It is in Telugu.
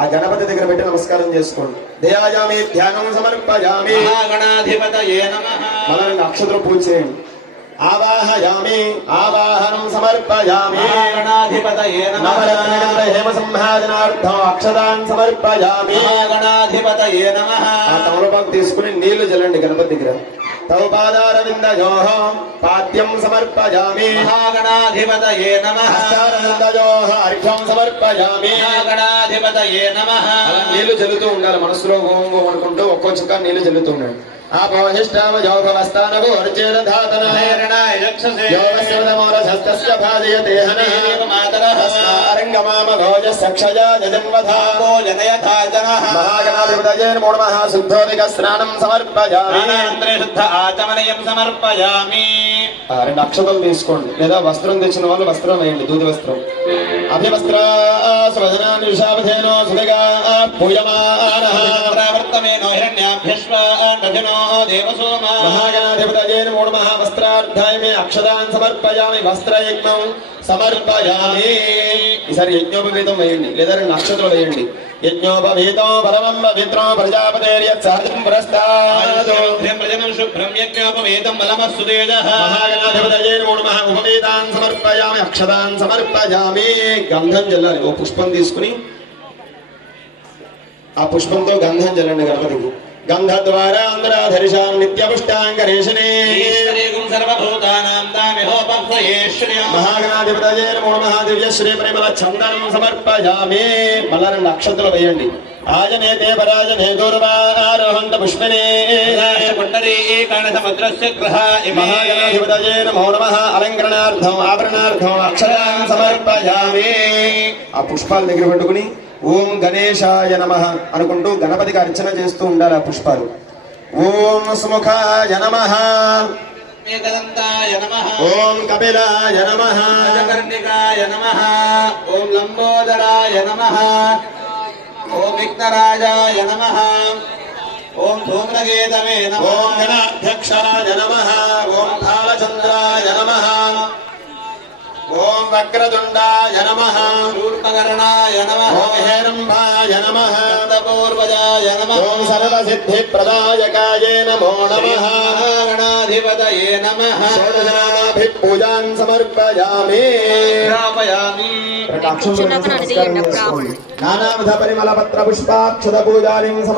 ఆ గణపతి దగ్గర పెట్టి నమస్కారం చేసుకోండి. ధ్యాయామి ధ్యానం సమర్పయామి. మహాగణాధిపతయే నమః. మళ్ళీ అక్షతలు పూజ చేయండి. ఆవాహయామి ఆవాహనం సమర్పయామి. మహాగణాధిపతయే నమః. హేమ సంహాజనార్థం అక్షతాన్ సమర్పయామి. మహాగణాధిపతయే నమః. ఆ తమలపాకు తీసుకుని నీళ్లు జల్లండి గణపతి దగ్గర. తౌ పాదారవిందయోః పాద్యం సమర్పయామి. మహాగణాధిపతయే నమః. హస్తారవిందయోః అర్ఘ్యం సమర్పయామి. మహాగణాధిపతయే నమః. నీళ్లు జల్లుతూ ఉండాలి. మనసులో ఓం ఓం అనుకుంటూ ఒక్కో చుక్క నీళ్లు జల్లుతూ ఉండండి. స్నానం సమర్పయామి. శుద్ధ ఆచమనయం సమర్పయామి. రెండు అక్షతలు తీసుకోండి, లేదా వస్త్రం తెచ్చిన వాళ్ళు వస్త్రం వేయండి, దూది వస్త్రం. అభివస్త్ర మహాగణాధిపతయే నమో నమః. వస్త్రార్థాయ మే అక్షతాన్ సమర్పయామి. వస్త్రయజ్ఞం సమర్పయామి. ఈసారి యజ్ఞోపవీతం వేయండి, లేదా రెండు అక్షతలు వేయండి. యజ్ఞోపవీతం పరమం పవిత్రం ప్రజాపతేర్యత్సహజం పురస్తాద్. మహాగణాధిపతయే నమో నమః. ఉపవీతాన్ సమర్పయామి. అక్షతాన్ సమర్పయామి. గంధం జల్లాలి. ఓ పుష్పం తీసుకుని ఆ పుష్పంతో గంధం జల్లండి గణపతికి. గంధద్వారా ఆంధ్రాధరిషాం నిత్యపుష్టాంగరేషణే. మహాగణాధిపతయే నమో నమః. దివ్యశ్రీ పరిమళ చందనం సమర్పయామి. మళ్ళా రెండు అక్షతలు వేయండి. ఆజనేతే పరాజనే దూర్వారోహంత పుష్పినే. మహాగణాధిపతయే నమో నమః. అలంకరణార్థం ఆభరణార్థం అక్షతాన్ సమర్పయామి. ఆ పుష్పాల దగ్గర పెట్టుకుని ఓం గణేశాయ నమః అనుకుంటూ గణపతికి అర్చన చేస్తూ ఉండాలి. ఆ పుష్పాలు. ఓం సుముఖాయ నమః. ఓం కపిలాయ నమః. నమః. ఓం లంబోదరాయ నమః. ఓం విఘ్నరాజాయ నమః. ఓం ధూమ్రకేతవే నమః. ఓం గణాధ్యక్షాయ నమః. ఓం కాలచంద్రాయ నమః. ఓం వక్రతుండాయ నమః. శూర్పకర్ణాయ నమః. ఓం హేరంబాయ నమః. పూర్వజాయ నమః. ఓం సర్వసిద్ధిప్రదాయకాయ నమో నమః. గణాధిపతయే నమః. పూజాన్ సమర్పయామి. స్థాపయామి. నానావిధ పరిమళ పత్ర పుష్పాక్షత పూజాని